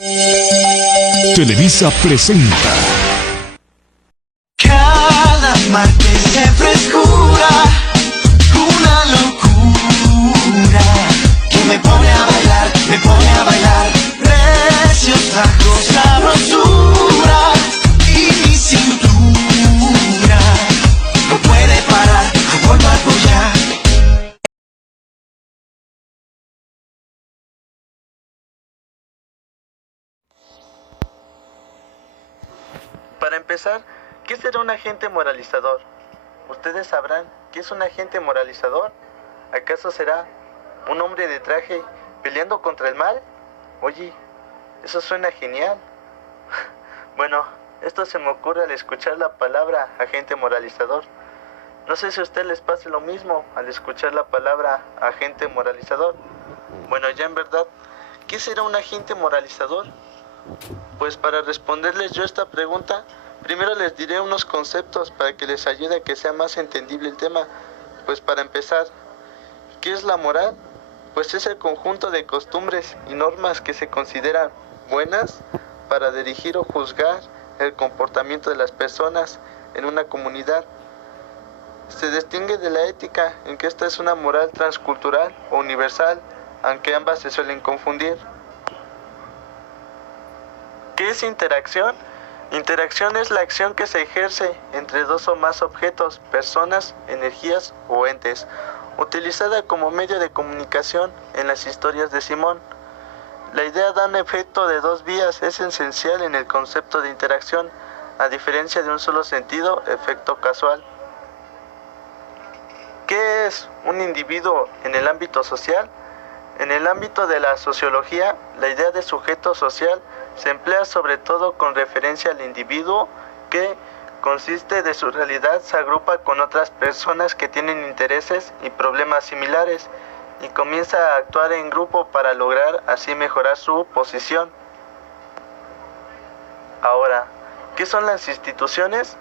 Televisa presenta. Cada martes de frescura, una locura que me pone a bailar, precios, tacos, sabrosura y mi cintura no puede parar, no vuelvo a apoyar. Para empezar, ¿qué será un agente moralizador? ¿Ustedes sabrán qué es un agente moralizador? ¿Acaso será un hombre de traje peleando contra el mal? Oye, eso suena genial. Bueno, esto se me ocurre al escuchar la palabra agente moralizador. No sé si a ustedes les pase lo mismo al escuchar la palabra agente moralizador. Bueno, ya en verdad, ¿qué será un agente moralizador? Pues para responderles yo esta pregunta, primero les diré unos conceptos para que les ayude a que sea más entendible el tema. Pues para empezar, ¿qué es la moral? Pues es el conjunto de costumbres y normas que se consideran buenas para dirigir o juzgar el comportamiento de las personas en una comunidad. Se distingue de la ética en que esta es una moral transcultural o universal, aunque ambas se suelen confundir. ¿Qué es interacción? Interacción es la acción que se ejerce entre dos o más objetos, personas, energías o entes, utilizada como medio de comunicación en las historias de Simón. La idea de un efecto de dos vías es esencial en el concepto de interacción, a diferencia de un solo sentido, efecto casual. ¿Qué es un individuo en el ámbito social? En el ámbito de la sociología, la idea de sujeto social se emplea sobre todo con referencia al individuo que, consiste de su realidad, se agrupa con otras personas que tienen intereses y problemas similares y comienza a actuar en grupo para lograr así mejorar su posición. Ahora, ¿qué son las instituciones?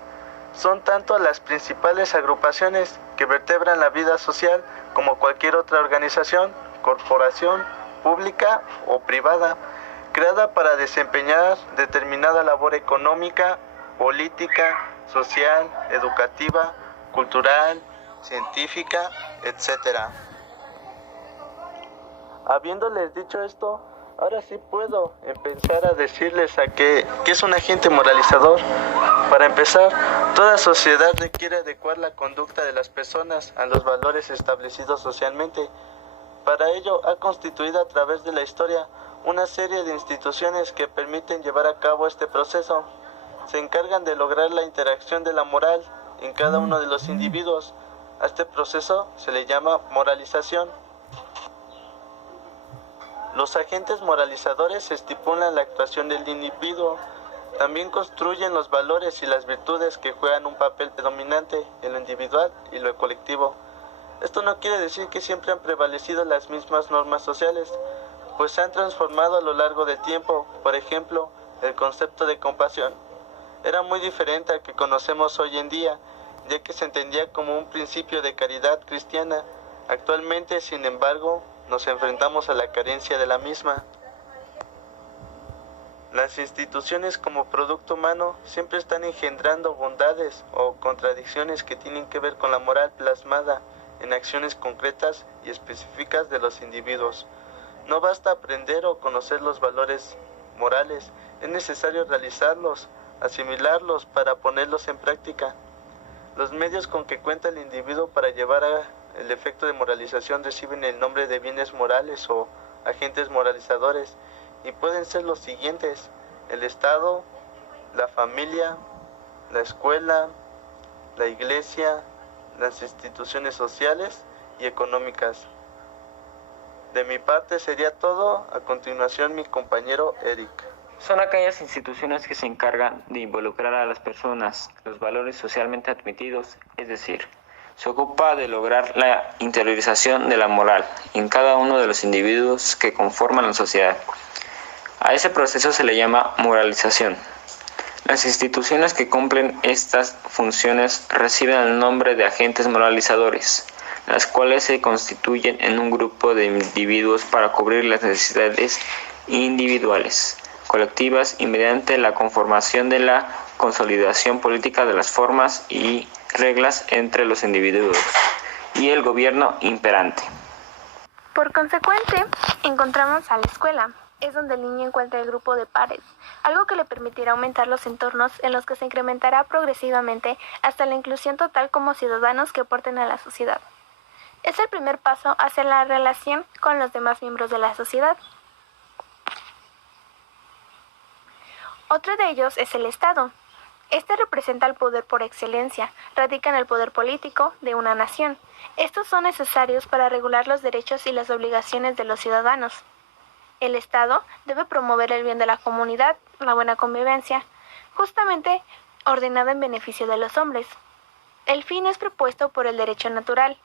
Son tanto las principales agrupaciones que vertebran la vida social como cualquier otra organización, corporación, pública o privada, creada para desempeñar determinada labor económica, política, social, educativa, cultural, científica, etc. Habiéndoles dicho esto, ahora sí puedo empezar a decirles qué es un agente moralizador. Para empezar, toda sociedad requiere adecuar la conducta de las personas a los valores establecidos socialmente. Para ello, ha constituido a través de la historia una serie de instituciones que permiten llevar a cabo este proceso. Se encargan de lograr la interacción de la moral en cada uno de los individuos. A este proceso se le llama moralización. Los agentes moralizadores estipulan la actuación del individuo. También construyen los valores y las virtudes que juegan un papel predominante en lo individual y lo colectivo. Esto no quiere decir que siempre han prevalecido las mismas normas sociales, pues se han transformado a lo largo del tiempo. Por ejemplo, el concepto de compasión era muy diferente al que conocemos hoy en día, ya que se entendía como un principio de caridad cristiana. Actualmente, sin embargo, nos enfrentamos a la carencia de la misma. Las instituciones como producto humano siempre están engendrando bondades o contradicciones que tienen que ver con la moral plasmada en acciones concretas y específicas de los individuos. No basta aprender o conocer los valores morales, es necesario realizarlos, asimilarlos para ponerlos en práctica. Los medios con que cuenta el individuo para llevar el efecto de moralización reciben el nombre de bienes morales o agentes moralizadores y pueden ser los siguientes: el Estado, la familia, la escuela, la iglesia, las instituciones sociales y económicas. De mi parte sería todo. A continuación, mi compañero Eric. Son aquellas instituciones que se encargan de involucrar a las personas, los valores socialmente admitidos, es decir, se ocupa de lograr la interiorización de la moral en cada uno de los individuos que conforman la sociedad. A ese proceso se le llama moralización. Las instituciones que cumplen estas funciones reciben el nombre de agentes moralizadores, las cuales se constituyen en un grupo de individuos para cubrir las necesidades individuales. colectivas y mediante la conformación de la consolidación política de las formas y reglas entre los individuos y el gobierno imperante. Por consecuente, encontramos a la escuela. Es donde el niño encuentra el grupo de pares, algo que le permitirá aumentar los entornos en los que se incrementará progresivamente hasta la inclusión total como ciudadanos que aporten a la sociedad. Es el primer paso hacia la relación con los demás miembros de la sociedad. Otro de ellos es el Estado. Este representa el poder por excelencia, radica en el poder político de una nación. Estos son necesarios para regular los derechos y las obligaciones de los ciudadanos. El Estado debe promover el bien de la comunidad, la buena convivencia, justamente ordenada en beneficio de los hombres. El fin es propuesto por el derecho natural.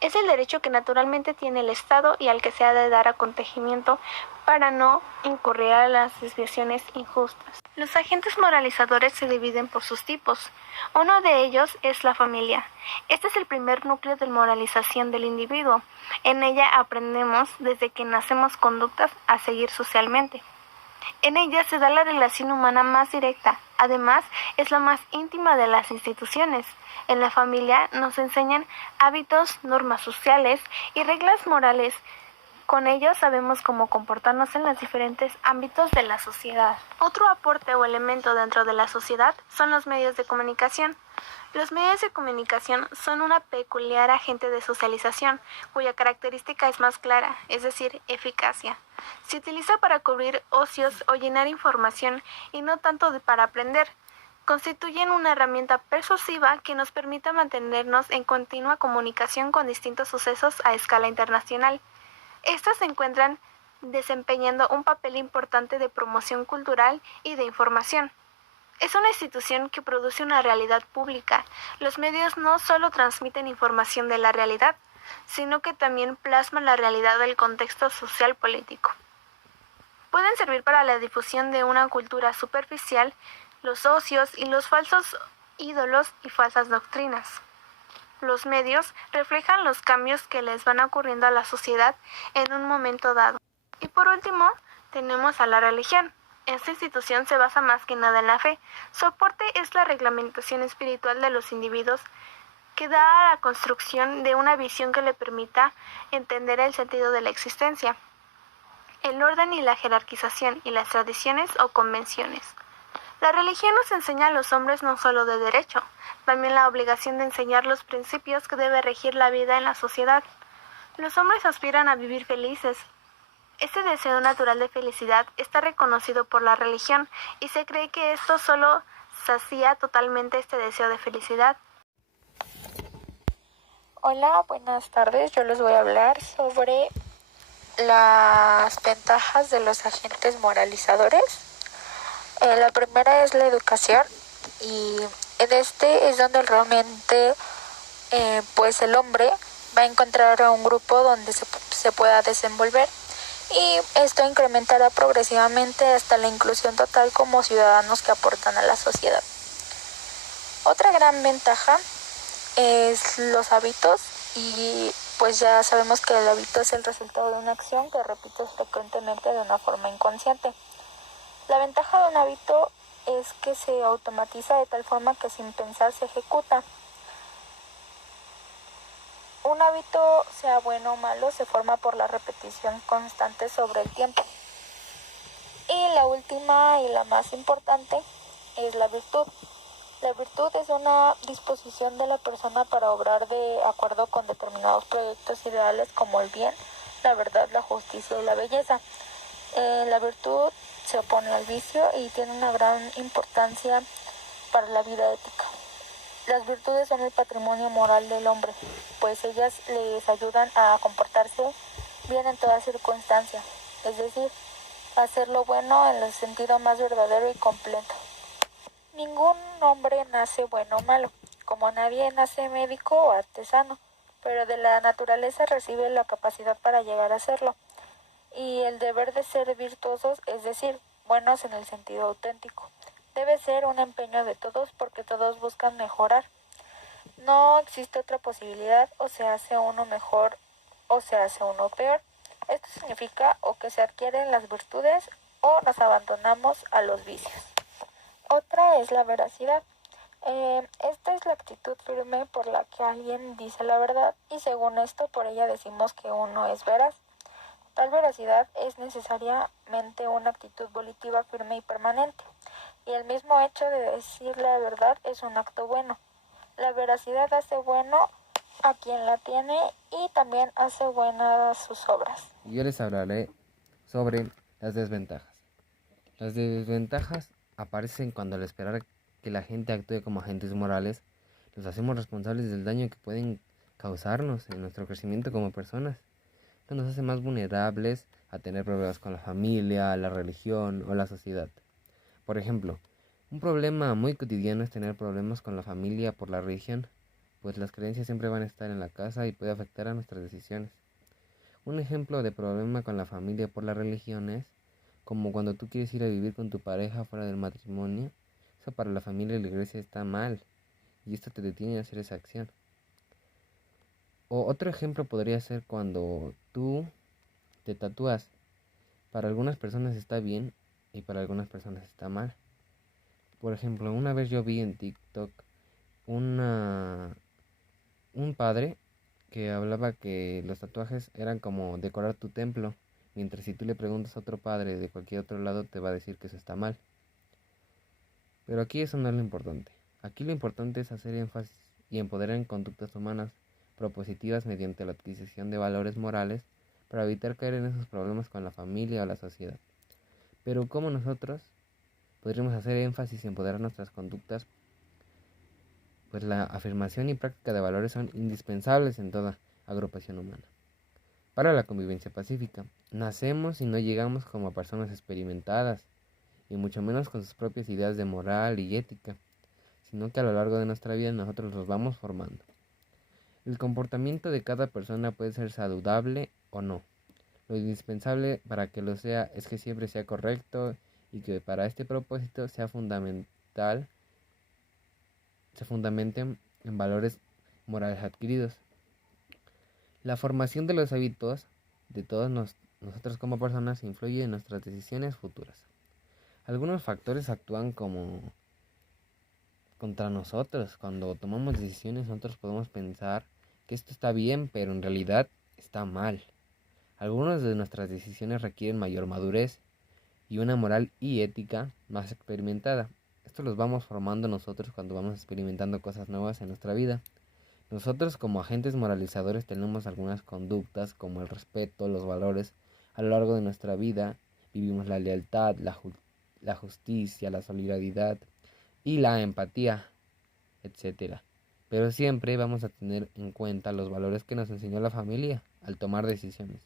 Es el derecho que naturalmente tiene el Estado y al que se ha de dar acogimiento para no incurrir a las desviaciones injustas. Los agentes moralizadores se dividen por sus tipos. Uno de ellos es la familia. Este es el primer núcleo de moralización del individuo. En ella aprendemos desde que nacemos conductas a seguir socialmente. En ella se da la relación humana más directa. Además, es la más íntima de las instituciones. En la familia nos enseñan hábitos, normas sociales y reglas morales. Con ellos sabemos cómo comportarnos en los diferentes ámbitos de la sociedad. Otro aporte o elemento dentro de la sociedad son los medios de comunicación. Los medios de comunicación son una peculiar agente de socialización, cuya característica es más clara, es decir, eficacia. Se utiliza para cubrir ocios o llenar información y no tanto para aprender. Constituyen una herramienta persuasiva que nos permite mantenernos en continua comunicación con distintos sucesos a escala internacional. Estos se encuentran desempeñando un papel importante de promoción cultural y de información. Es una institución que produce una realidad pública. Los medios no solo transmiten información de la realidad, sino que también plasman la realidad del contexto social político. Pueden servir para la difusión de una cultura superficial, los ocios y los falsos ídolos y falsas doctrinas. Los medios reflejan los cambios que les van ocurriendo a la sociedad en un momento dado. Y por último, tenemos a la religión. Esta institución se basa más que nada en la fe. Su aporte es la reglamentación espiritual de los individuos que da a la construcción de una visión que le permita entender el sentido de la existencia, el orden y la jerarquización y las tradiciones o convenciones. La religión nos enseña a los hombres no solo de derecho, también la obligación de enseñar los principios que debe regir la vida en la sociedad. Los hombres aspiran a vivir felices. Este deseo natural de felicidad está reconocido por la religión y se cree que esto solo sacía totalmente este deseo de felicidad. Hola, buenas tardes. Yo les voy a hablar sobre las ventajas de los agentes moralizadores. La primera es la educación y en este es donde realmente pues el hombre va a encontrar a un grupo donde se pueda desenvolver y esto incrementará progresivamente hasta la inclusión total como ciudadanos que aportan a la sociedad. Otra gran ventaja es los hábitos y pues ya sabemos que el hábito es el resultado de una acción que repites frecuentemente de una forma inconsciente. La ventaja de un hábito es que se automatiza de tal forma que sin pensar se ejecuta. Un hábito, sea bueno o malo, se forma por la repetición constante sobre el tiempo. Y la última y la más importante es la virtud. La virtud es una disposición de la persona para obrar de acuerdo con determinados proyectos ideales como el bien, la verdad, la justicia y la belleza. La virtud se opone al vicio y tiene una gran importancia para la vida ética. Las virtudes son el patrimonio moral del hombre, pues ellas les ayudan a comportarse bien en toda circunstancia, es decir, hacer lo bueno en el sentido más verdadero y completo. Ningún hombre nace bueno o malo, como nadie nace médico o artesano, pero de la naturaleza recibe la capacidad para llegar a serlo. Y el deber de ser virtuosos, es decir, buenos en el sentido auténtico, debe ser un empeño de todos porque todos buscan mejorar. No existe otra posibilidad, o se hace uno mejor o se hace uno peor. Esto significa o que se adquieren las virtudes o nos abandonamos a los vicios. Otra es la veracidad. Esta es la actitud firme por la que alguien dice la verdad y según esto por ella decimos que uno es veraz. Tal veracidad es necesariamente una actitud volitiva firme y permanente, y el mismo hecho de decir la verdad es un acto bueno. La veracidad hace bueno a quien la tiene y también hace buenas sus obras. Yo les hablaré sobre las desventajas. Las desventajas aparecen cuando al esperar que la gente actúe como agentes morales, los hacemos responsables del daño que pueden causarnos en nuestro crecimiento como personas. Esto nos hace más vulnerables a tener problemas con la familia, la religión o la sociedad. Por ejemplo, un problema muy cotidiano es tener problemas con la familia por la religión, pues las creencias siempre van a estar en la casa y puede afectar a nuestras decisiones. Un ejemplo de problema con la familia por la religión es como cuando tú quieres ir a vivir con tu pareja fuera del matrimonio. Eso para la familia y la iglesia está mal, y esto te detiene a hacer esa acción. O otro ejemplo podría ser cuando tú te tatúas. Para algunas personas está bien y para algunas personas está mal. Por ejemplo, una vez yo vi en TikTok un padre que hablaba que los tatuajes eran como decorar tu templo, mientras si tú le preguntas a otro padre de cualquier otro lado te va a decir que eso está mal. Pero aquí eso no es lo importante. Aquí lo importante es hacer énfasis y empoderar en conductas humanas propositivas mediante la adquisición de valores morales para evitar caer en esos problemas con la familia o la sociedad. Pero ¿cómo nosotros podríamos hacer énfasis y empoderar nuestras conductas? Pues la afirmación y práctica de valores son indispensables en toda agrupación humana. Para la convivencia pacífica, nacemos y no llegamos como personas experimentadas, y mucho menos con sus propias ideas de moral y ética, sino que a lo largo de nuestra vida nosotros los vamos formando. El comportamiento de cada persona puede ser saludable o no. Lo indispensable para que lo sea es que siempre sea correcto y que para este propósito se fundamenten en valores morales adquiridos. La formación de los hábitos de todos nosotros como personas influye en nuestras decisiones futuras. Algunos factores actúan como contra nosotros. Cuando tomamos decisiones nosotros podemos pensar que esto está bien, pero en realidad está mal. Algunas de nuestras decisiones requieren mayor madurez y una moral y ética más experimentada. Esto los vamos formando nosotros cuando vamos experimentando cosas nuevas en nuestra vida. Nosotros como agentes moralizadores tenemos algunas conductas como el respeto, los valores. A lo largo de nuestra vida vivimos la lealtad, la justicia, la solidaridad y la empatía, etc. Pero siempre vamos a tener en cuenta los valores que nos enseñó la familia al tomar decisiones.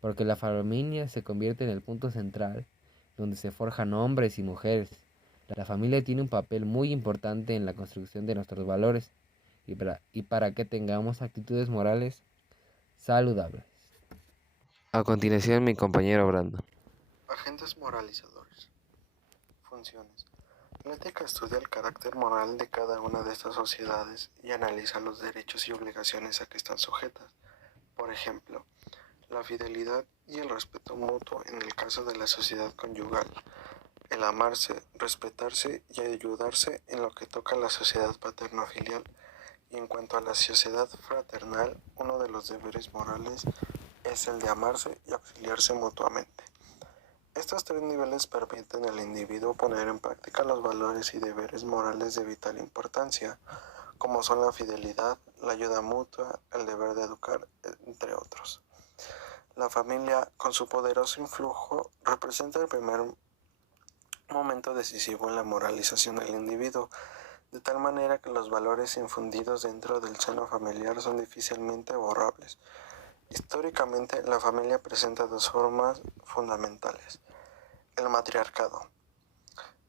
Porque la familia se convierte en el punto central donde se forjan hombres y mujeres. La familia tiene un papel muy importante en la construcción de nuestros valores y para que tengamos actitudes morales saludables. A continuación, mi compañero Brando. Agentes moralizadores. Funciones. La ética estudia el carácter moral de cada una de estas sociedades y analiza los derechos y obligaciones a que están sujetas. Por ejemplo, la fidelidad y el respeto mutuo en el caso de la sociedad conyugal, el amarse, respetarse y ayudarse en lo que toca a la sociedad paterno-filial, y en cuanto a la sociedad fraternal, uno de los deberes morales es el de amarse y auxiliarse mutuamente. Estos tres niveles permiten al individuo poner en práctica los valores y deberes morales de vital importancia, como son la fidelidad, la ayuda mutua, el deber de educar, entre otros. La familia, con su poderoso influjo, representa el primer momento decisivo en la moralización del individuo, de tal manera que los valores infundidos dentro del seno familiar son difícilmente borrables. Históricamente, la familia presenta dos formas fundamentales. El matriarcado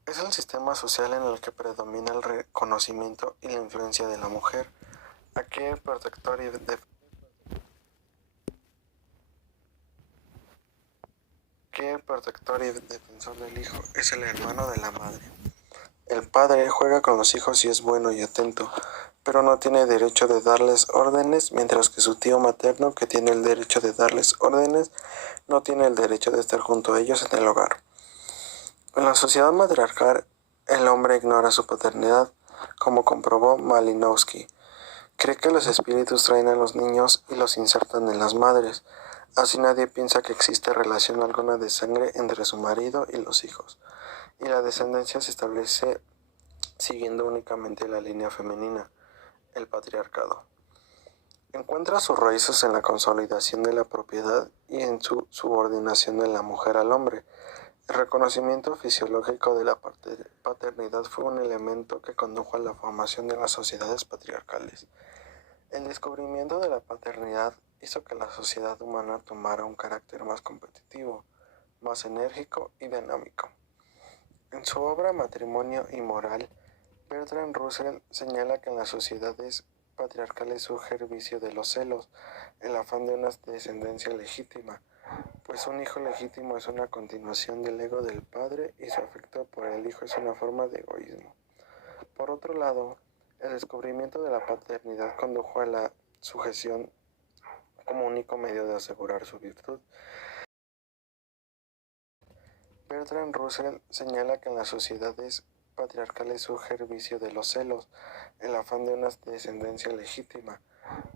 es el sistema social en el que predomina el reconocimiento y la influencia de la mujer. Aquel protector y defensor del hijo es el hermano de la madre. El padre juega con los hijos y es bueno y atento, pero no tiene derecho de darles órdenes, mientras que su tío materno, que tiene el derecho de darles órdenes, no tiene el derecho de estar junto a ellos en el hogar. En la sociedad matriarcal, el hombre ignora su paternidad, como comprobó Malinowski. Cree que los espíritus traen a los niños y los insertan en las madres. Así nadie piensa que existe relación alguna de sangre entre su marido y los hijos, y la descendencia se establece siguiendo únicamente la línea femenina, el patriarcado. Encuentra sus raíces en la consolidación de la propiedad y en su subordinación de la mujer al hombre. El reconocimiento fisiológico de la paternidad fue un elemento que condujo a la formación de las sociedades patriarcales. El descubrimiento de la paternidad hizo que la sociedad humana tomara un carácter más competitivo, más enérgico y dinámico. En su obra Matrimonio y Moral, Bertrand Russell señala que en las sociedades patriarcales surge el vicio de los celos, el afán de una descendencia legítima, pues un hijo legítimo es una continuación del ego del padre y su afecto por el hijo es una forma de egoísmo. Por otro lado, el descubrimiento de la paternidad condujo a la sujeción como único medio de asegurar su virtud. Bertrand Russell señala que en las sociedades patriarcales surge el vicio de los celos, el afán de una descendencia legítima,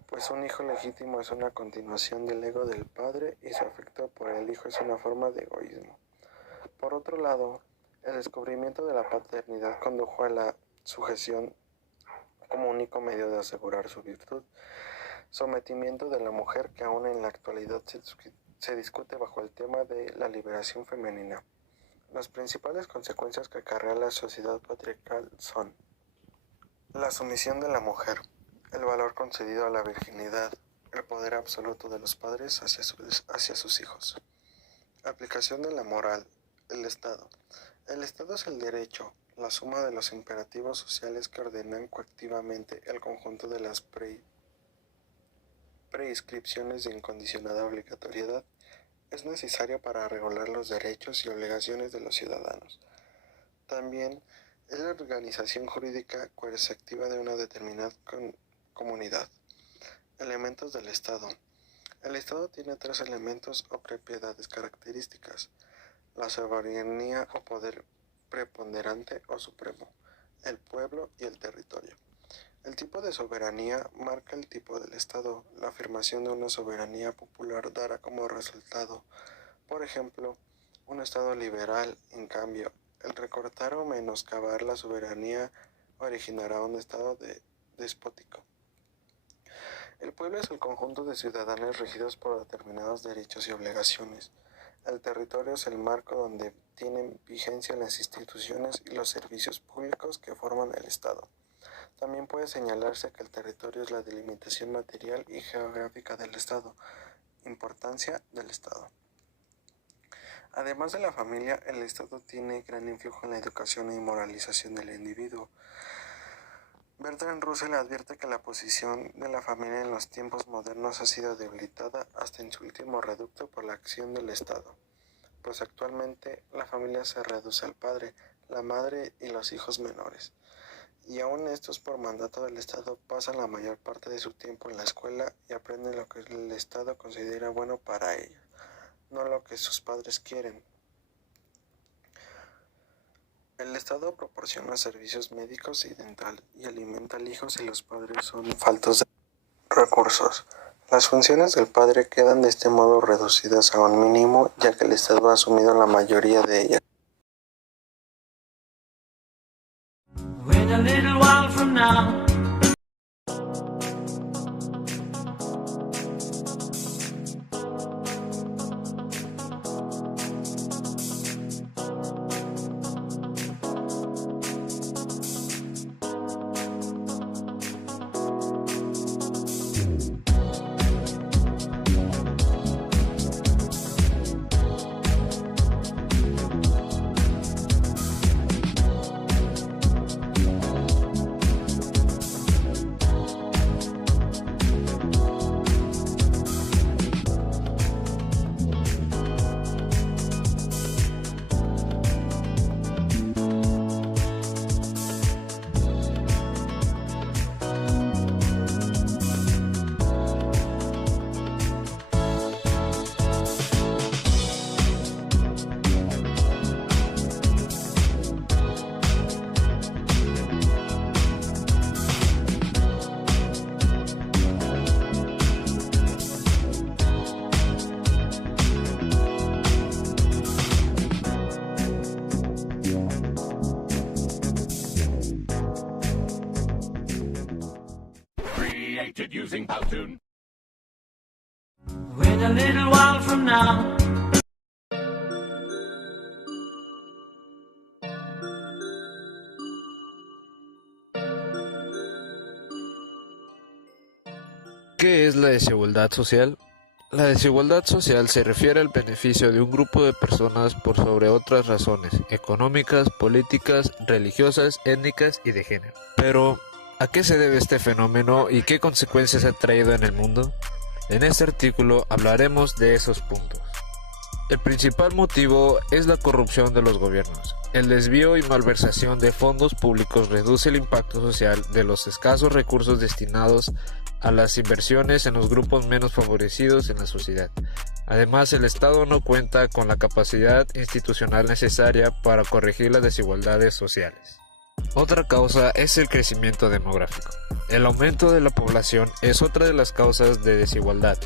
pues un hijo legítimo es una continuación del ego del padre y su afecto por el hijo es una forma de egoísmo. Por otro lado, el descubrimiento de la paternidad condujo a la sujeción como único medio de asegurar su virtud, sometimiento de la mujer que aún en la actualidad se discute bajo el tema de la liberación femenina. Las principales consecuencias que acarrea la sociedad patriarcal son la sumisión de la mujer, el valor concedido a la virginidad, el poder absoluto de los padres hacia sus hijos. Aplicación de la moral, el Estado. El Estado es el derecho, la suma de los imperativos sociales que ordenan coactivamente el conjunto de las prescripciones de incondicionada obligatoriedad. Es necesario para regular los derechos y obligaciones de los ciudadanos. También es la organización jurídica coercitiva de una determinada comunidad. Elementos del Estado. El Estado tiene tres elementos o propiedades características: la soberanía o poder preponderante o supremo, el pueblo y el territorio. El tipo de soberanía marca el tipo del Estado. La afirmación de una soberanía popular dará como resultado, por ejemplo, un Estado liberal. En cambio, el recortar o menoscabar la soberanía originará un Estado despótico. El pueblo es el conjunto de ciudadanos regidos por determinados derechos y obligaciones. El territorio es el marco donde tienen vigencia las instituciones y los servicios públicos que forman el Estado. También puede señalarse que el territorio es la delimitación material y geográfica del Estado. Importancia del Estado. Además de la familia, el Estado tiene gran influjo en la educación y moralización del individuo. Bertrand Russell advierte que la posición de la familia en los tiempos modernos ha sido debilitada hasta en su último reducto por la acción del Estado, pues actualmente la familia se reduce al padre, la madre y los hijos menores. Y aún estos, por mandato del Estado, pasan la mayor parte de su tiempo en la escuela y aprenden lo que el Estado considera bueno para ellos, no lo que sus padres quieren. El Estado proporciona servicios médicos y dental y alimenta al hijo si los padres son faltos de recursos. Las funciones del padre quedan de este modo reducidas a un mínimo, ya que el Estado ha asumido la mayoría de ellas. When a little while from now Detected using Powtoon. When a little while from now, ¿Qué es la desigualdad social? La desigualdad social se refiere al beneficio de un grupo de personas por sobre otras razones económicas, políticas, religiosas, étnicas y de género. Pero, ¿a qué se debe este fenómeno y qué consecuencias ha traído en el mundo? En este artículo hablaremos de esos puntos. El principal motivo es la corrupción de los gobiernos. El desvío y malversación de fondos públicos reduce el impacto social de los escasos recursos destinados a las inversiones en los grupos menos favorecidos en la sociedad. Además, el Estado no cuenta con la capacidad institucional necesaria para corregir las desigualdades sociales. Otra causa es el crecimiento demográfico. El aumento de la población es otra de las causas de desigualdad.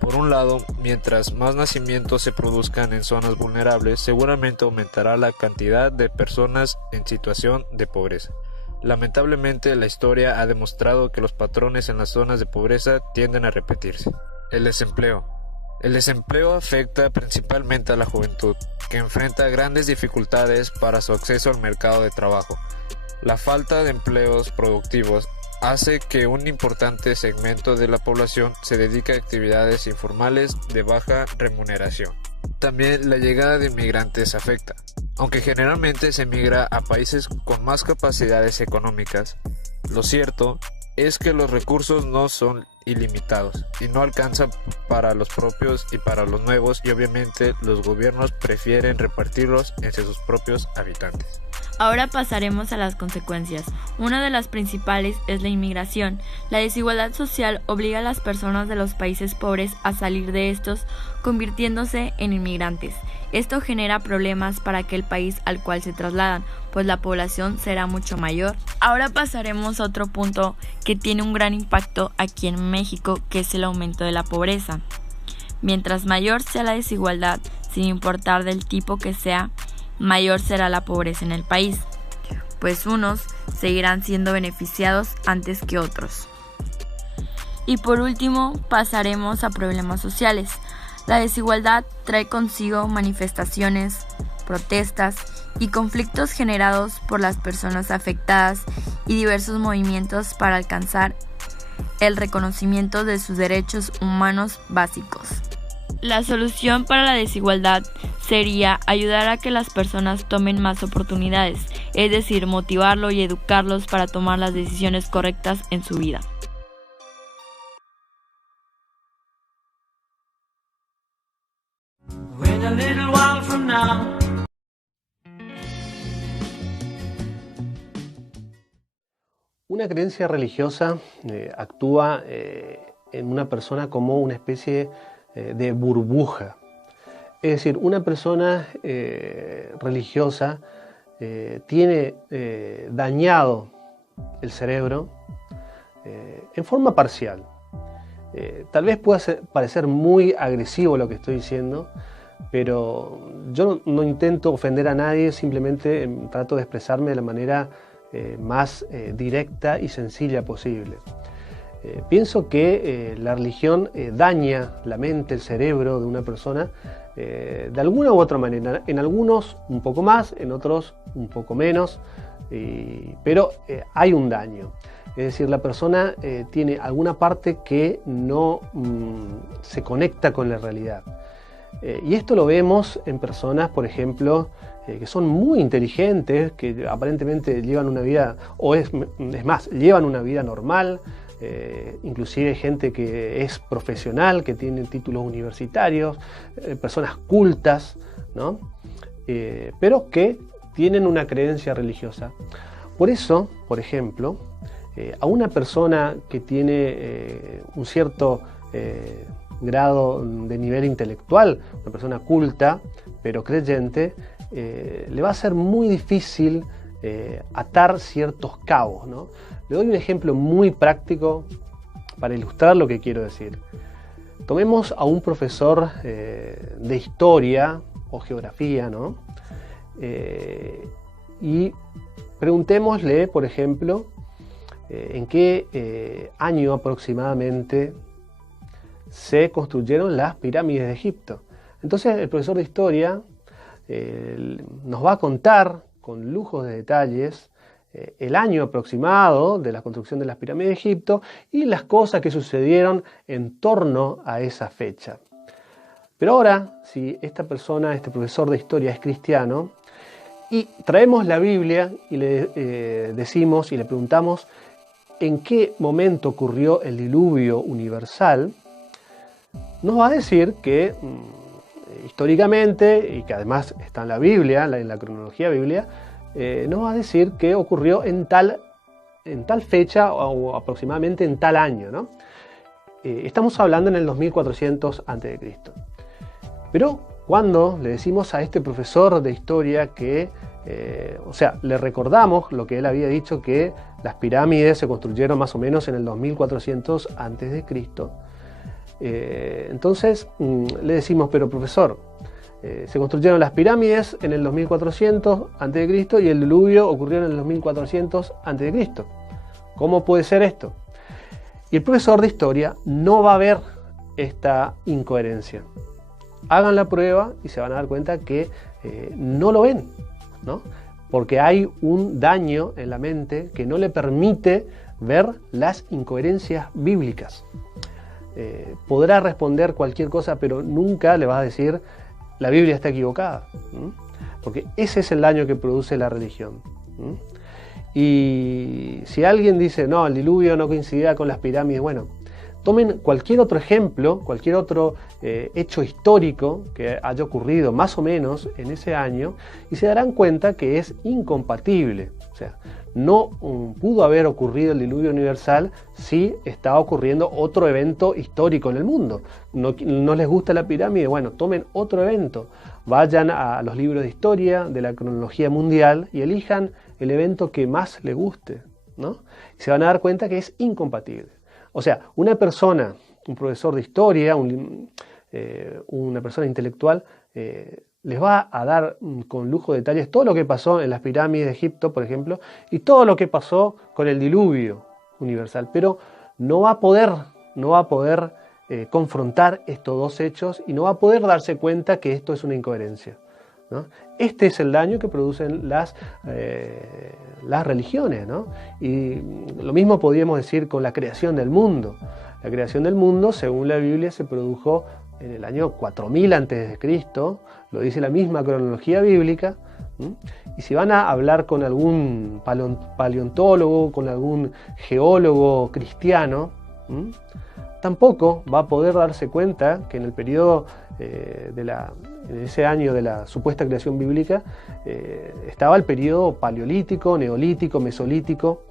Por un lado, mientras más nacimientos se produzcan en zonas vulnerables, seguramente aumentará la cantidad de personas en situación de pobreza. Lamentablemente, la historia ha demostrado que los patrones en las zonas de pobreza tienden a repetirse. El desempleo. El desempleo afecta principalmente a la juventud, que enfrenta grandes dificultades para su acceso al mercado de trabajo. La falta de empleos productivos hace que un importante segmento de la población se dedique a actividades informales de baja remuneración. También la llegada de inmigrantes afecta. Aunque generalmente se migra a países con más capacidades económicas, lo cierto es que los recursos no son ilimitados y no alcanzan para los propios y para los nuevos, y obviamente los gobiernos prefieren repartirlos entre sus propios habitantes. Ahora pasaremos a las consecuencias. Una de las principales es la inmigración. La desigualdad social obliga a las personas de los países pobres a salir de estos, convirtiéndose en inmigrantes. Esto genera problemas para aquel país al cual se trasladan, pues la población será mucho mayor. Ahora pasaremos a otro punto que tiene un gran impacto aquí en México, que es el aumento de la pobreza. Mientras mayor sea la desigualdad, sin importar del tipo que sea, mayor será la pobreza en el país, pues unos seguirán siendo beneficiados antes que otros. Y por último, pasaremos a problemas sociales. La desigualdad trae consigo manifestaciones, protestas y conflictos generados por las personas afectadas y diversos movimientos para alcanzar el reconocimiento de sus derechos humanos básicos. La solución para la desigualdad sería ayudar a que las personas tomen más oportunidades, es decir, motivarlos y educarlos para tomar las decisiones correctas en su vida. when a little while from now, Una creencia religiosa actúa en una persona como una especie de burbuja. Es decir, una persona religiosa tiene dañado el cerebro en forma parcial. Tal vez pueda parecer muy agresivo lo que estoy diciendo, pero yo no intento ofender a nadie, simplemente trato de expresarme de la manera más directa y sencilla posible. Pienso que la religión daña la mente, el cerebro de una persona de alguna u otra manera. En algunos un poco más, en otros un poco menos, pero hay un daño. Es decir, la persona tiene alguna parte que no se conecta con la realidad. Y esto lo vemos en personas, por ejemplo, que son muy inteligentes, que aparentemente llevan una vida, o es más, llevan una vida normal, inclusive gente que es profesional, que tiene títulos universitarios, personas cultas, ¿no? Pero que tienen una creencia religiosa. Por eso, por ejemplo, a una persona que tiene un cierto grado de nivel intelectual, una persona culta pero creyente, le va a ser muy difícil atar ciertos cabos, ¿no? Le doy un ejemplo muy práctico para ilustrar lo que quiero decir. Tomemos a un profesor de historia o geografía, ¿no? Y preguntémosle, por ejemplo, en qué año aproximadamente se construyeron las pirámides de Egipto. Entonces el profesor de historia nos va a contar con lujos de detalles el año aproximado de la construcción de las pirámides de Egipto y las cosas que sucedieron en torno a esa fecha. Pero ahora, si esta persona, este profesor de historia es cristiano, y traemos la Biblia y le decimos y le preguntamos en qué momento ocurrió el diluvio universal, nos va a decir que históricamente, y que además está en la Biblia, en la cronología bíblica, nos va a decir que ocurrió en tal fecha o aproximadamente en tal año, ¿no? Estamos hablando en el 2400 a.C. Pero cuando le decimos a este profesor de historia que, o sea, le recordamos lo que él había dicho, que las pirámides se construyeron más o menos en el 2400 a.C., entonces le decimos, pero profesor, se construyeron las pirámides en el 2400 a.C. y el diluvio ocurrió en el 2400 a.C. ¿Cómo puede ser esto? Y el profesor de historia no va a ver esta incoherencia. Hagan la prueba y se van a dar cuenta que no lo ven, ¿no? Porque hay un daño en la mente que no le permite ver las incoherencias bíblicas. Podrá responder cualquier cosa, pero nunca le va a decir la Biblia está equivocada, porque ese es el daño que produce la religión. Y si alguien dice, no, el diluvio no coincidía con las pirámides, bueno, tomen cualquier otro ejemplo, cualquier otro hecho histórico que haya ocurrido más o menos en ese año y se darán cuenta que es incompatible. O sea, no pudo haber ocurrido el diluvio universal si estaba ocurriendo otro evento histórico en el mundo. No les gusta la pirámide, bueno, tomen otro evento. Vayan a los libros de historia de la cronología mundial y elijan el evento que más les guste, ¿no? Y se van a dar cuenta que es incompatible. O sea, una persona, un profesor de historia, una persona intelectual, les va a dar con lujo de detalles todo lo que pasó en las pirámides de Egipto, por ejemplo, y todo lo que pasó con el diluvio universal, pero no va a poder confrontar estos dos hechos y no va a poder darse cuenta que esto es una incoherencia, ¿no? Este es el daño que producen las religiones, ¿no? Y lo mismo podríamos decir con la creación del mundo. La creación del mundo, según la Biblia, se produjo en el año 4000 a.C., lo dice la misma cronología bíblica. Y si van a hablar con algún paleontólogo, con algún geólogo cristiano, tampoco va a poder darse cuenta que en el periodo en ese año de la supuesta creación bíblica estaba el periodo paleolítico, neolítico, mesolítico,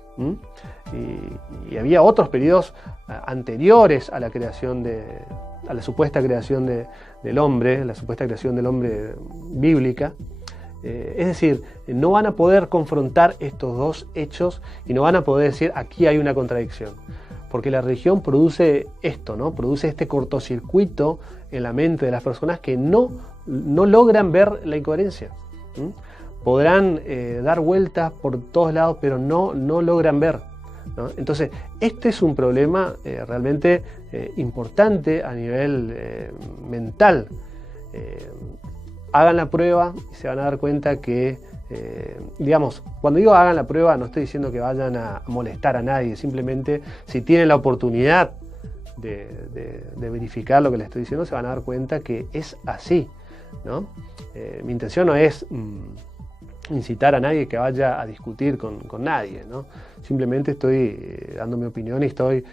y había otros periodos anteriores a la creación a la supuesta creación del hombre, la supuesta creación del hombre bíblica. Es decir, no van a poder confrontar estos dos hechos y no van a poder decir aquí hay una contradicción. Porque la religión produce esto, ¿no? Produce este cortocircuito en la mente de las personas que no logran ver la incoherencia. Podrán dar vueltas por todos lados, pero no logran ver, ¿no? Entonces, este es un problema realmente importante a nivel mental. Hagan la prueba y se van a dar cuenta que, digamos, cuando digo hagan la prueba no estoy diciendo que vayan a molestar a nadie, simplemente si tienen la oportunidad de verificar lo que les estoy diciendo, se van a dar cuenta que es así, ¿no? Mi intención no es incitar a nadie que vaya a discutir con nadie, ¿no? Simplemente estoy dando mi opinión y estoy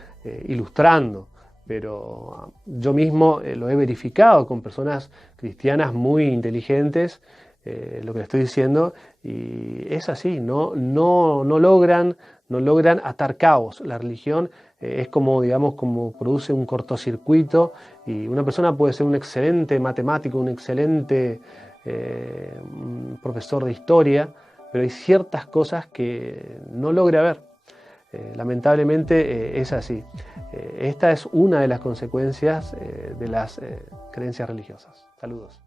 ilustrando. Pero yo mismo lo he verificado con personas cristianas muy inteligentes, lo que les estoy diciendo, y es así, no logran atar cabos. La religión es como, digamos, como produce un cortocircuito, y una persona puede ser un excelente matemático, un excelente profesor de historia, pero hay ciertas cosas que no logra ver. Lamentablemente es así. Esta es una de las consecuencias de las creencias religiosas. Saludos.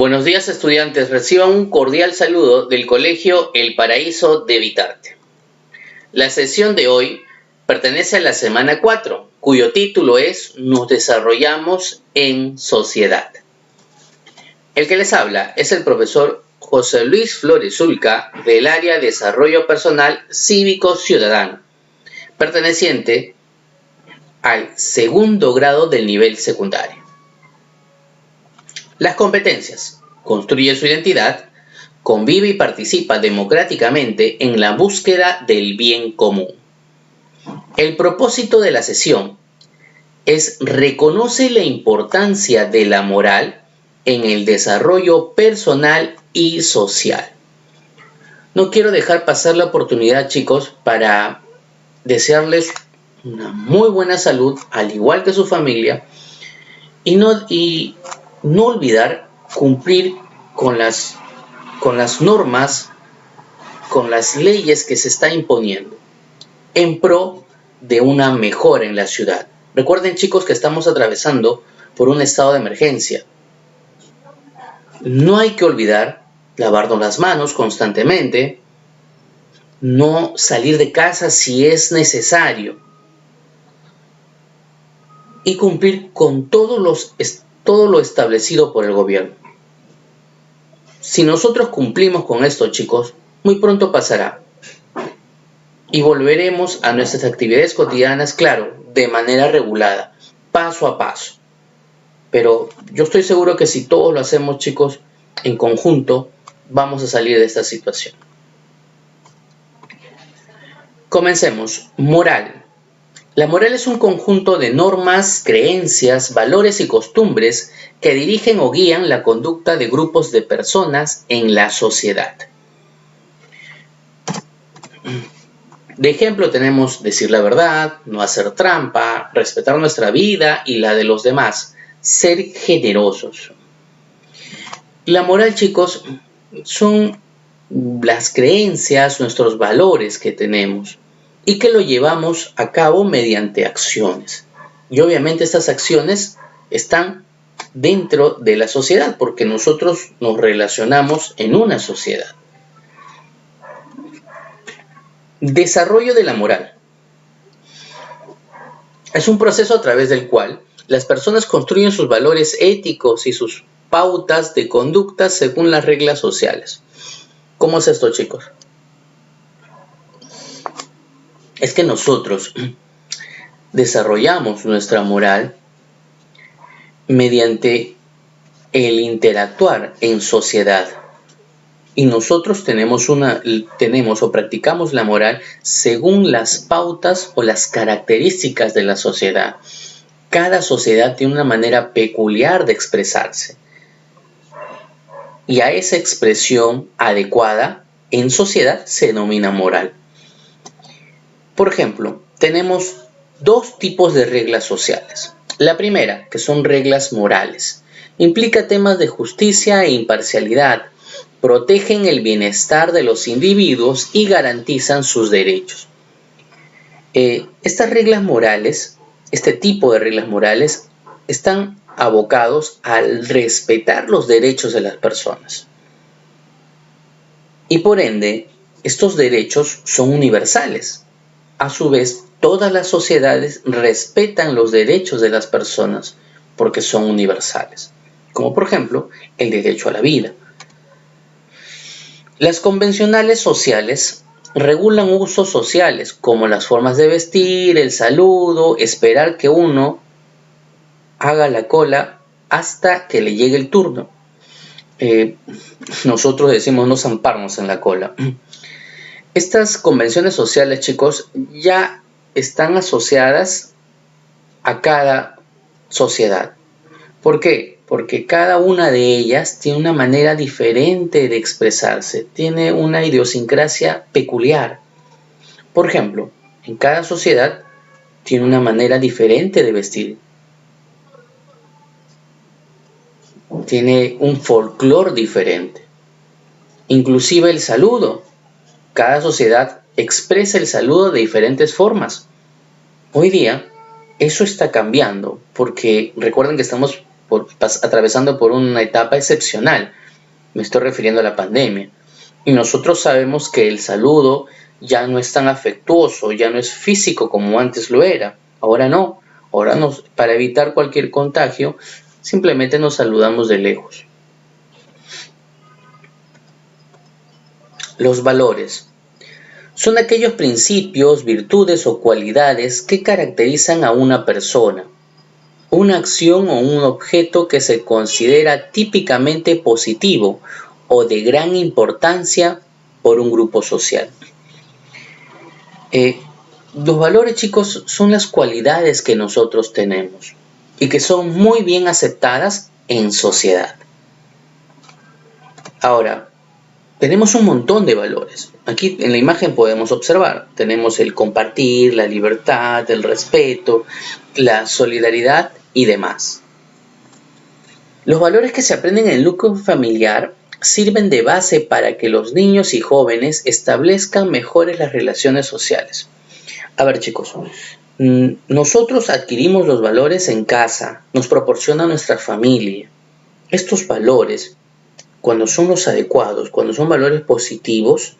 Buenos días, estudiantes. Reciban un cordial saludo del Colegio El Paraíso de Vitarte. La sesión de hoy pertenece a la semana 4, cuyo título es Nos desarrollamos en sociedad. El que les habla es el profesor José Luis Flores Zulca, del área de Desarrollo Personal Cívico Ciudadano, perteneciente al segundo grado del nivel secundario. Las competencias: construye su identidad, convive y participa democráticamente en la búsqueda del bien común. El propósito de la sesión es reconocer la importancia de la moral en el desarrollo personal y social. No quiero dejar pasar la oportunidad, chicos, para desearles una muy buena salud, al igual que su familia, y no olvidar cumplir con las normas, con las leyes que se está imponiendo en pro de una mejora en la ciudad. Recuerden, chicos, que estamos atravesando por un estado de emergencia. No hay que olvidar lavarnos las manos constantemente, no salir de casa si es necesario y cumplir con todo lo establecido por el gobierno. Si nosotros cumplimos con esto, chicos, muy pronto pasará y volveremos a nuestras actividades cotidianas, claro, de manera regulada, paso a paso. Pero yo estoy seguro que si todos lo hacemos, chicos, en conjunto, vamos a salir de esta situación. Comencemos. Moral. La moral es un conjunto de normas, creencias, valores y costumbres que dirigen o guían la conducta de grupos de personas en la sociedad. De ejemplo tenemos decir la verdad, no hacer trampa, respetar nuestra vida y la de los demás, ser generosos. La moral, chicos, son las creencias, nuestros valores que tenemos y que lo llevamos a cabo mediante acciones. Y obviamente estas acciones están dentro de la sociedad porque nosotros nos relacionamos en una sociedad. Desarrollo de la moral. Es un proceso a través del cual las personas construyen sus valores éticos y sus pautas de conducta según las reglas sociales. ¿Cómo es esto, chicos? Es que nosotros desarrollamos nuestra moral mediante el interactuar en sociedad. Y nosotros tenemos o practicamos la moral según las pautas o las características de la sociedad. Cada sociedad tiene una manera peculiar de expresarse. Y a esa expresión adecuada en sociedad se denomina moral. Por ejemplo, tenemos dos tipos de reglas sociales. La primera, que son reglas morales, implica temas de justicia e imparcialidad, protegen el bienestar de los individuos y garantizan sus derechos. Estas reglas morales, este tipo de reglas morales, están abocados al respetar los derechos de las personas. Y por ende, estos derechos son universales. A su vez, todas las sociedades respetan los derechos de las personas porque son universales, como por ejemplo el derecho a la vida. Las convencionales sociales regulan usos sociales como las formas de vestir, el saludo, esperar que uno haga la cola hasta que le llegue el turno. Nosotros decimos no zamparnos en la cola. Estas convenciones sociales, chicos, ya están asociadas a cada sociedad. ¿Por qué? Porque cada una de ellas tiene una manera diferente de expresarse, tiene una idiosincrasia peculiar. Por ejemplo, en cada sociedad tiene una manera diferente de vestir. Tiene un folclore diferente. Inclusive el saludo. Cada sociedad expresa el saludo de diferentes formas. Hoy día eso está cambiando porque recuerden que estamos atravesando por una etapa excepcional Me estoy refiriendo a la pandemia. Y nosotros sabemos que el saludo ya no es tan afectuoso, ya no es físico como antes lo era. Ahora no. Ahora para evitar cualquier contagio, simplemente nos saludamos de lejos. Los valores son aquellos principios, virtudes o cualidades que caracterizan a una persona, una acción o un objeto que se considera típicamente positivo o de gran importancia por un grupo social. Los valores, chicos, son las cualidades que nosotros tenemos y que son muy bien aceptadas en sociedad. Ahora, tenemos un montón de valores. Aquí en la imagen podemos observar, tenemos el compartir, la libertad, el respeto, la solidaridad y demás. Los valores que se aprenden en el núcleo familiar sirven de base para que los niños y jóvenes establezcan mejores las relaciones sociales. A ver, chicos, nosotros adquirimos los valores en casa, nos proporciona nuestra familia. Estos valores, cuando son los adecuados, cuando son valores positivos,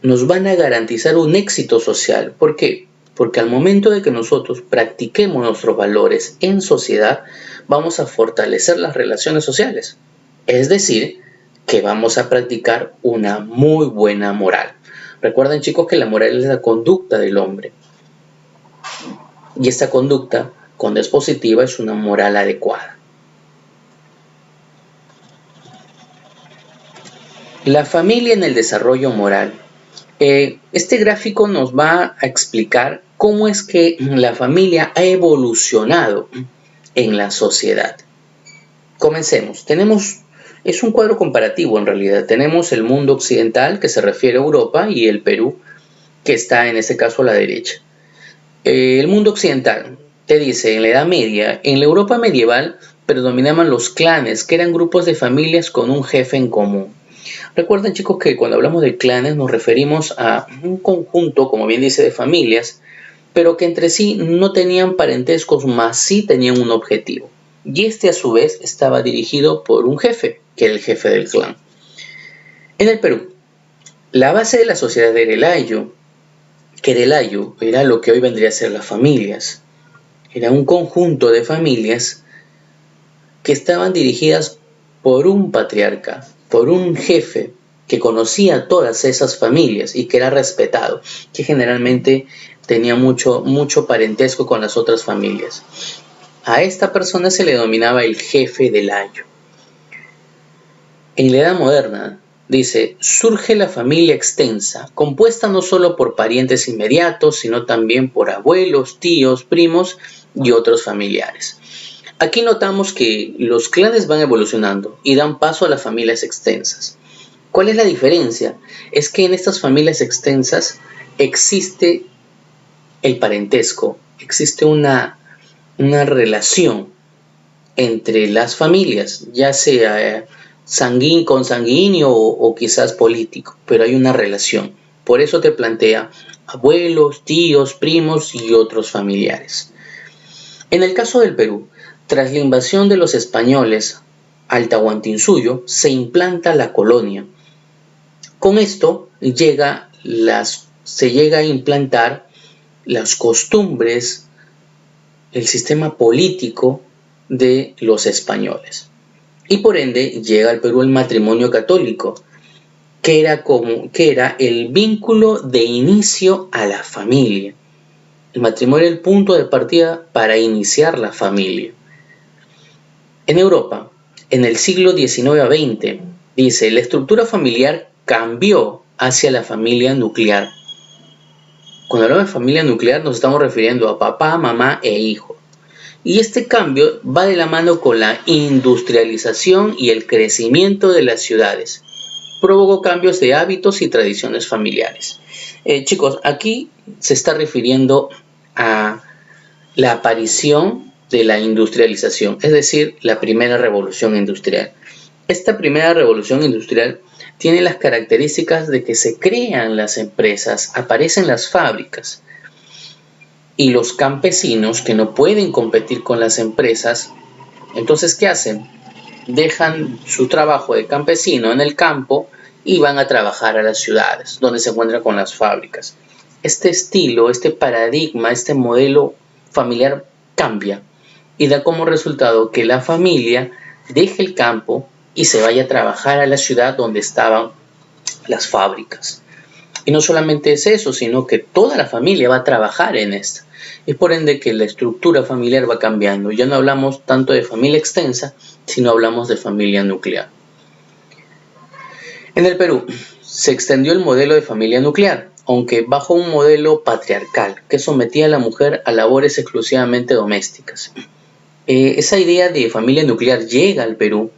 nos van a garantizar un éxito social. ¿Por qué? Porque al momento de que nosotros practiquemos nuestros valores en sociedad, vamos a fortalecer las relaciones sociales. Es decir, que vamos a practicar una muy buena moral. Recuerden, chicos, que la moral es la conducta del hombre. Y esta conducta, cuando es positiva, es una moral adecuada. La familia en el desarrollo moral. Este gráfico nos va a explicar cómo es que la familia ha evolucionado en la sociedad. Comencemos. Es un cuadro comparativo en realidad. Tenemos el mundo occidental, que se refiere a Europa, y el Perú, que está en este caso a la derecha. El mundo occidental te dice, en la Edad Media, en la Europa medieval predominaban los clanes, que eran grupos de familias con un jefe en común. Recuerden, chicos, que cuando hablamos de clanes nos referimos a un conjunto, como bien dice, de familias, pero que entre sí no tenían parentescos, más sí tenían un objetivo. Y este a su vez estaba dirigido por un jefe, que era el jefe del clan. En el Perú, la base de la sociedad era el ayo, que el ayo era lo que hoy vendría a ser las familias. Era un conjunto de familias que estaban dirigidas por un patriarca, por un jefe que conocía a todas esas familias y que era respetado, que generalmente tenía mucho parentesco con las otras familias. A esta persona se le denominaba el jefe del ayo. En la Edad Moderna, dice, surge la familia extensa, compuesta no solo por parientes inmediatos, sino también por abuelos, tíos, primos y otros familiares. Aquí notamos que los clanes van evolucionando y dan paso a las familias extensas. ¿Cuál es la diferencia? Es que en estas familias extensas existe el parentesco, existe una relación entre las familias, ya sea consanguíneo o quizás político, pero hay una relación. Por eso te plantea abuelos, tíos, primos y otros familiares. En el caso del Perú, tras la invasión de los españoles al Tahuantinsuyo, se implanta la colonia. Con esto se llega a implantar las costumbres, el sistema político de los españoles. Y por ende llega al Perú el matrimonio católico, que era el vínculo de inicio a la familia. El matrimonio era el punto de partida para iniciar la familia. En Europa, en el siglo XIX a XX, dice, la estructura familiar cambió hacia la familia nuclear. Cuando hablamos de familia nuclear nos estamos refiriendo a papá, mamá e hijo. Y este cambio va de la mano con la industrialización y el crecimiento de las ciudades. Provocó cambios de hábitos y tradiciones familiares. Chicos, aquí se está refiriendo a la aparición de la industrialización, es decir, la primera revolución industrial. Esta primera revolución industrial tiene las características de que se crean las empresas, aparecen las fábricas y los campesinos que no pueden competir con las empresas, entonces ¿qué hacen? dejan su trabajo de campesino en el campo y van a trabajar a las ciudades, donde se encuentran con las fábricas. Este estilo, este paradigma, este modelo familiar cambia y da como resultado que la familia deje el campo y se vaya a trabajar a la ciudad donde estaban las fábricas. Y no solamente es eso, sino que toda la familia va a trabajar en esta. Es por ende que la estructura familiar va cambiando. Ya no hablamos tanto de familia extensa, sino hablamos de familia nuclear. En el Perú se extendió el modelo de familia nuclear, aunque bajo un modelo patriarcal que sometía a la mujer a labores exclusivamente domésticas. Esa idea de familia nuclear llega al Perú,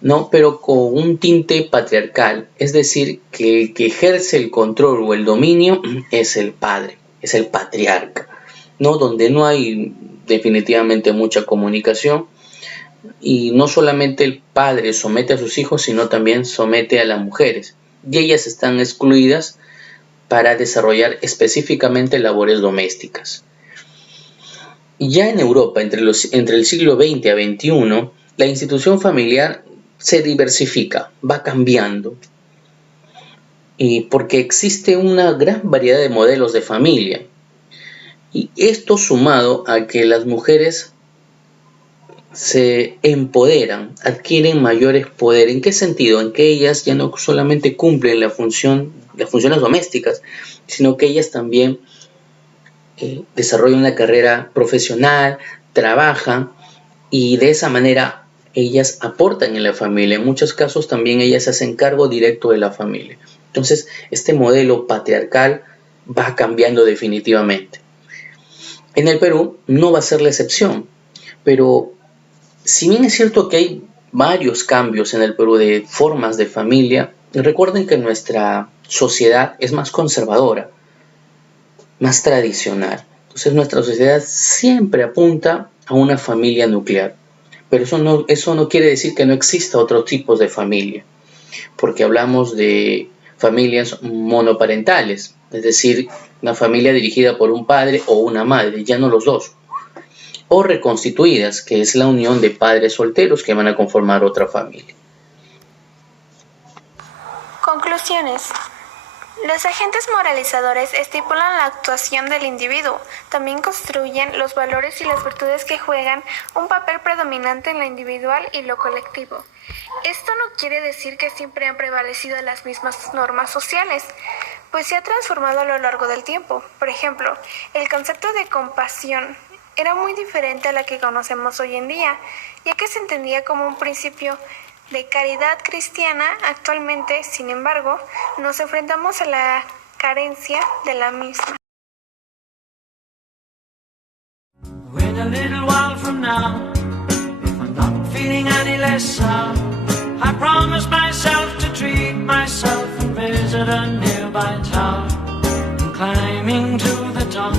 ¿no? Pero con un tinte patriarcal, es decir, que el que ejerce el control o el dominio es el padre, es el patriarca, ¿no? Donde no hay definitivamente mucha comunicación y no solamente el padre somete a sus hijos, sino también somete a las mujeres y ellas están excluidas para desarrollar específicamente labores domésticas. Ya en Europa, entre el siglo XX a XXI, la institución familiar se diversifica, va cambiando, y porque existe una gran variedad de modelos de familia. Y esto sumado a que las mujeres se empoderan, adquieren mayores poderes. ¿En qué sentido? En que ellas ya no solamente cumplen las funciones domésticas, sino que ellas también desarrollan una carrera profesional, trabajan y de esa manera ellas aportan en la familia. En muchos casos también ellas se hacen cargo directo de la familia. Entonces, este modelo patriarcal va cambiando definitivamente. En el Perú no va a ser la excepción, pero si bien es cierto que hay varios cambios en el Perú de formas de familia, recuerden que nuestra sociedad es más conservadora, más tradicional. Entonces nuestra sociedad siempre apunta a una familia nuclear. Pero eso no quiere decir que no exista otros tipos de familia, porque hablamos de familias monoparentales, es decir, una familia dirigida por un padre o una madre, ya no los dos, o reconstituidas, que es la unión de padres solteros que van a conformar otra familia. Conclusiones. Los agentes moralizadores estipulan la actuación del individuo, también construyen los valores y las virtudes que juegan un papel predominante en lo individual y lo colectivo. Esto no quiere decir que siempre han prevalecido las mismas normas sociales, pues se ha transformado a lo largo del tiempo. Por ejemplo, el concepto de compasión era muy diferente a la que conocemos hoy en día, ya que se entendía como un principio de caridad cristiana. Actualmente, sin embargo, nos enfrentamos a la carencia de la misma. Wait a little while from now, if I'm not feeling any less sound, I promise myself to treat myself and visit a nearby town. And climbing to the top